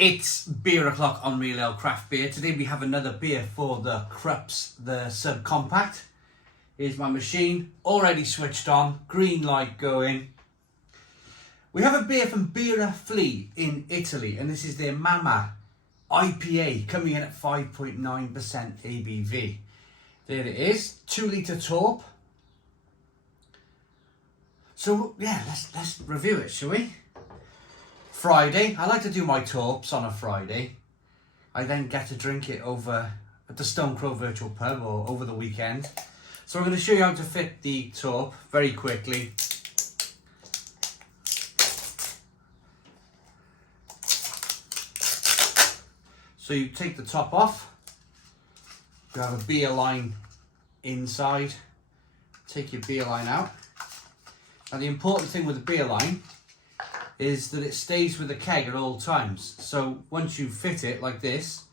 It's beer o'clock on Real Ale Craft Beer. Today we have another beer for the Krups, the subcompact. Here's my machine, already switched on, green light going. We have a beer from Birra Flea in Italy, and this is their Mama IPA, coming in at 5.9% ABV. There it is, 2 litre torp. So yeah, let's review it, shall we? Friday, I like to do my torps on a Friday. I then get to drink it over at the Stone Crow Virtual Pub or over the weekend. So I'm going to show you how to fit the torp very quickly. So you take the top off, you have a beer line inside, take your beer line out. And the important thing with the beer line is that it stays with the keg at all times. So once you fit it like this,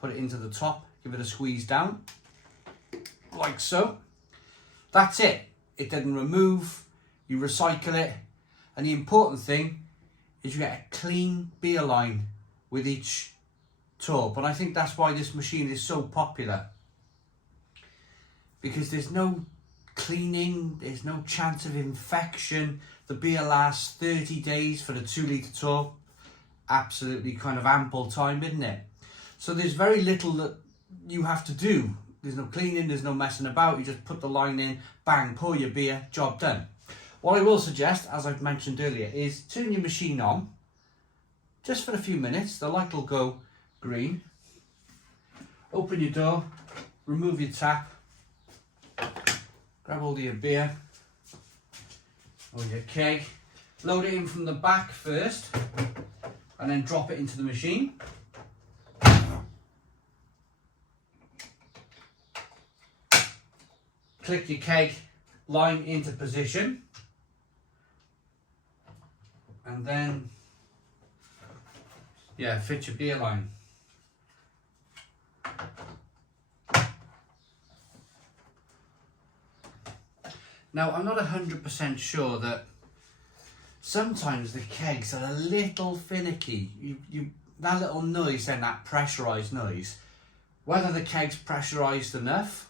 put it into the top, give it a squeeze down, like so. That's it. It doesn't remove, you recycle it. And the important thing is you get a clean beer line with each torp. And I think that's why this machine is so popular. Because there's no cleaning, there's no chance of infection. The beer lasts 30 days for the 2 litre torp. Absolutely kind of ample time, isn't it? So there's very little that you have to do. There's no cleaning, there's no messing about. You just put the line in, bang, pour your beer, job done. What I will suggest, as I've mentioned earlier, is turn your machine on just for a few minutes. The light will go green. Open your door, remove your tap, grab hold of your beer or your keg, load it in from the back first and then drop it into the machine. Click your keg line into position and then fit your beer line. Now, I'm not 100% sure that sometimes the kegs are a little finicky. That little noise then, that pressurised noise, whether the keg's pressurised enough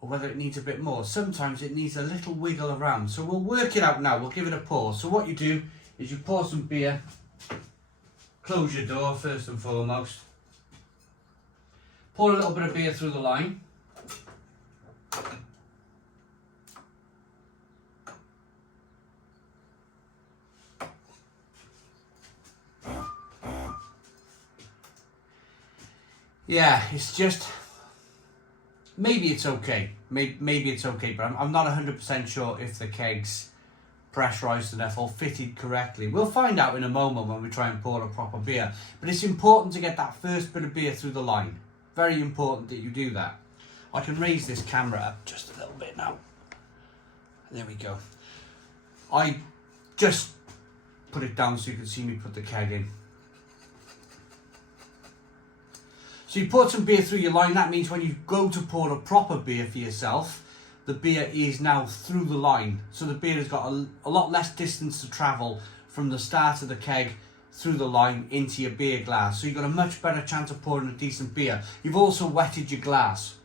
or whether it needs a bit more. Sometimes it needs a little wiggle around. So we'll work it out now, we'll give it a pour. So what you do is you pour some beer, close your door first and foremost, pour a little bit of beer through the line. Yeah, it's just, maybe it's okay. Maybe it's okay, but I'm not 100% sure if the keg's pressurised enough or fitted correctly. We'll find out in a moment when we try and pour a proper beer. But it's important to get that first bit of beer through the line. Very important that you do that. I can raise this camera up just a little bit now. There we go. I just put it down so you can see me put the keg in. So you pour some beer through your line. That means when you go to pour a proper beer for yourself, the beer is now through the line. So the beer has got a lot less distance to travel from the start of the keg through the line into your beer glass. So you've got a much better chance of pouring a decent beer. You've also wetted your glass.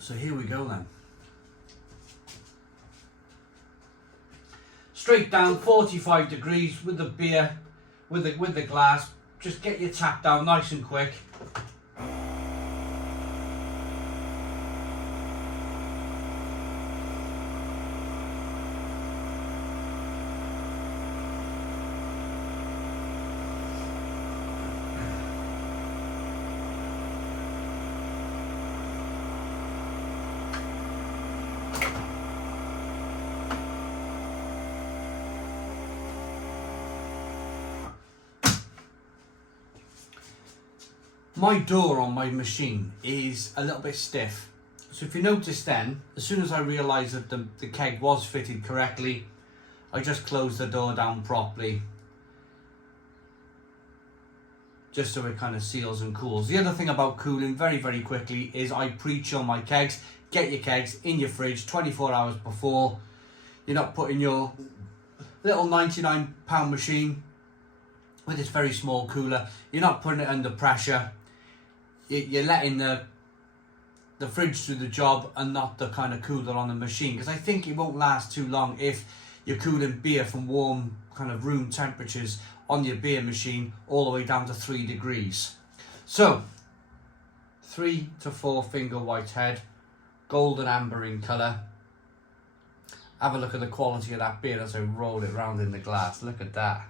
So here we go then. Straight down, 45 degrees with the beer. With the glass, just get your tap down nice and quick. My door on my machine is a little bit stiff. So if you notice then, as soon as I realised that the keg was fitted correctly, I just closed the door down properly. Just so it kind of seals and cools. The other thing about cooling, very, very quickly, is I pre-chill my kegs. Get your kegs in your fridge 24 hours before. You're not putting your Little £99 machine with this very small cooler. You're not putting it under pressure. You're letting the fridge do the job and not the kind of cooler on the machine, because I think it won't last too long if you're cooling beer from warm kind of room temperatures on your beer machine all the way down to 3 degrees. So 3 to 4 finger white head, golden amber in colour. Have a look at the quality of that beer as I roll it around in the glass. Look at that.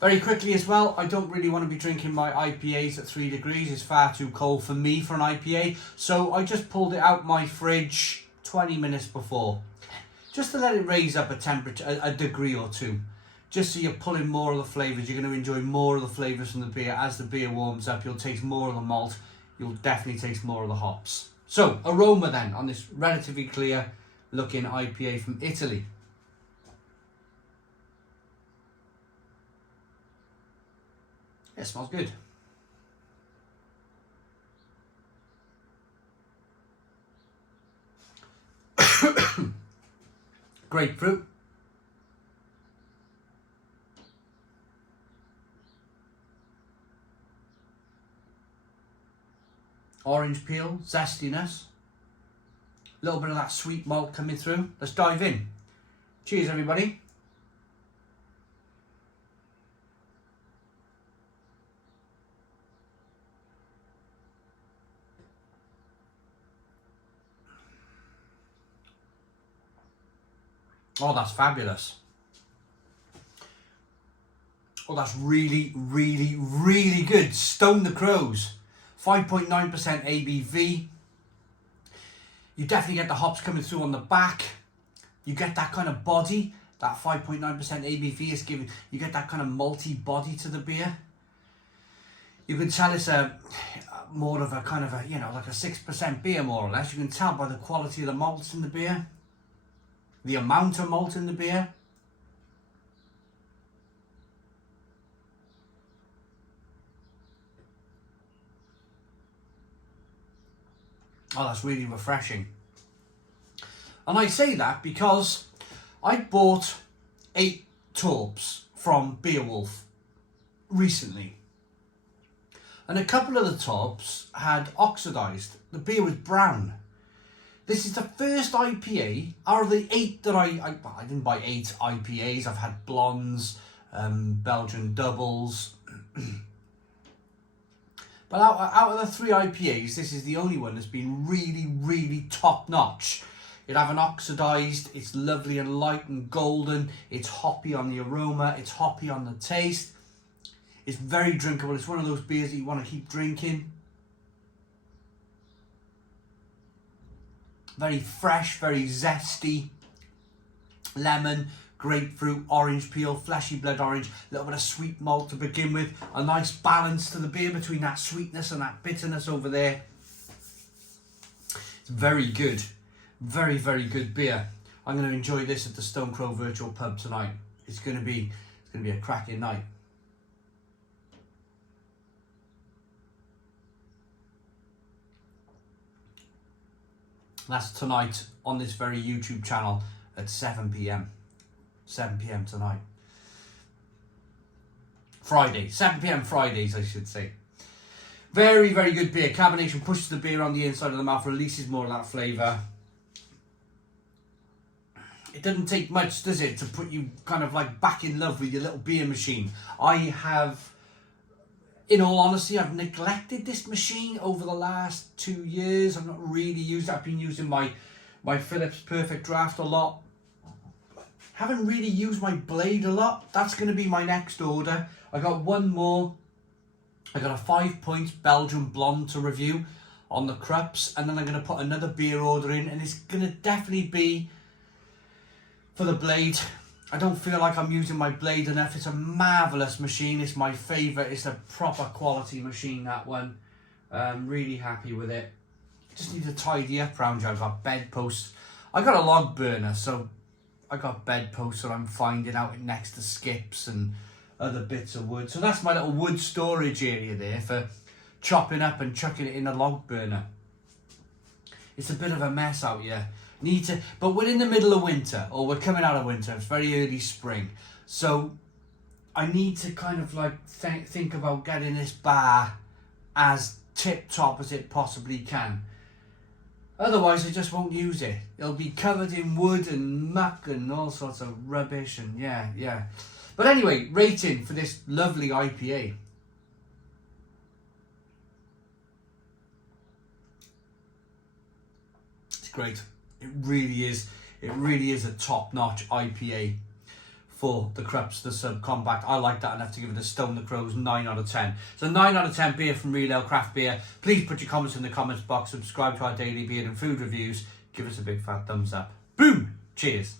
Very quickly as well, I don't really want to be drinking my IPAs at 3 degrees. It's far too cold for me for an IPA. So I just pulled it out my fridge 20 minutes before, just to let it raise up a temperature, a degree or two. Just so you're pulling more of the flavours. You're going to enjoy more of the flavours from the beer. As the beer warms up, you'll taste more of the malt. You'll definitely taste more of the hops. So, aroma then on this relatively clear looking IPA from Italy. It smells good. Grapefruit. Orange peel, zestiness. A little bit of that sweet malt coming through. Let's dive in. Cheers, everybody. Oh, that's fabulous. Oh, that's really, really, really good. Stone the Crows. 5.9% ABV. You definitely get the hops coming through on the back. You get that kind of body. That 5.9% ABV is giving, you get that kind of malty body to the beer. You can tell it's more of a kind of a, you know, like a 6% beer more or less. You can tell by the quality of the malts in the beer. The amount of malt in the beer. Oh, that's really refreshing. And I say that because I bought 8 Torps from Beowulf recently. And a couple of the Torps had oxidised. The beer was brown. This is the first IPA out of the 8 that I didn't buy 8 IPAs. I've had blondes, Belgian doubles. But out of the 3 IPAs, this is the only one that's been really, really top notch. It haven't oxidised, it's lovely and light and golden, it's hoppy on the aroma, it's hoppy on the taste. It's very drinkable, it's one of those beers that you want to keep drinking. Very fresh, very zesty. Lemon, grapefruit, orange peel, fleshy blood orange, a little bit of sweet malt to begin with. A nice balance to the beer between that sweetness and that bitterness over there. It's very good. Very, very good beer. I'm going to enjoy this at the Stone Crow Virtual Pub tonight. It's going to be a cracking night. That's tonight on this very YouTube channel at 7 p.m. 7 p.m. tonight. Friday. 7 p.m. Fridays, I should say. Very, very good beer. Cabination pushes the beer on the inside of the mouth, releases more of that flavour. It doesn't take much, does it, to put you kind of like back in love with your little beer machine. I have, in all honesty, I've neglected this machine over the last 2 years. I've not really used it. I've been using my Philips Perfect Draft a lot. Haven't really used my blade a lot. That's going to be my next order. I got one more. I got a 5 points Belgian blonde to review on the Krups, and then I'm going to put another beer order in, and it's going to definitely be for the blade. I don't feel like I'm using my blade enough. It's a marvellous machine. It's my favourite. It's a proper quality machine, that one. I'm really happy with it. Just need to tidy up around here. I've got bedposts. I got a log burner, so I got bedposts that I'm finding out next to skips and other bits of wood. So that's my little wood storage area there for chopping up and chucking it in a log burner. It's a bit of a mess out here. But we're in the middle of winter, or we're coming out of winter. It's very early spring, so I need to kind of like think about getting this bar as tip top as it possibly can. Otherwise, I just won't use it. It'll be covered in wood and muck and all sorts of rubbish, and yeah. But anyway, rating for this lovely IPA. It's great. It really is. It really is a top-notch IPA for the Krups, the subcompact. I like that enough to give it a Stone the Crows 9 out of 10. So 9 out of 10 beer from Real Ale Craft Beer. Please put your comments in the comments box. Subscribe to our daily beer and food reviews. Give us a big fat thumbs up. Boom! Cheers.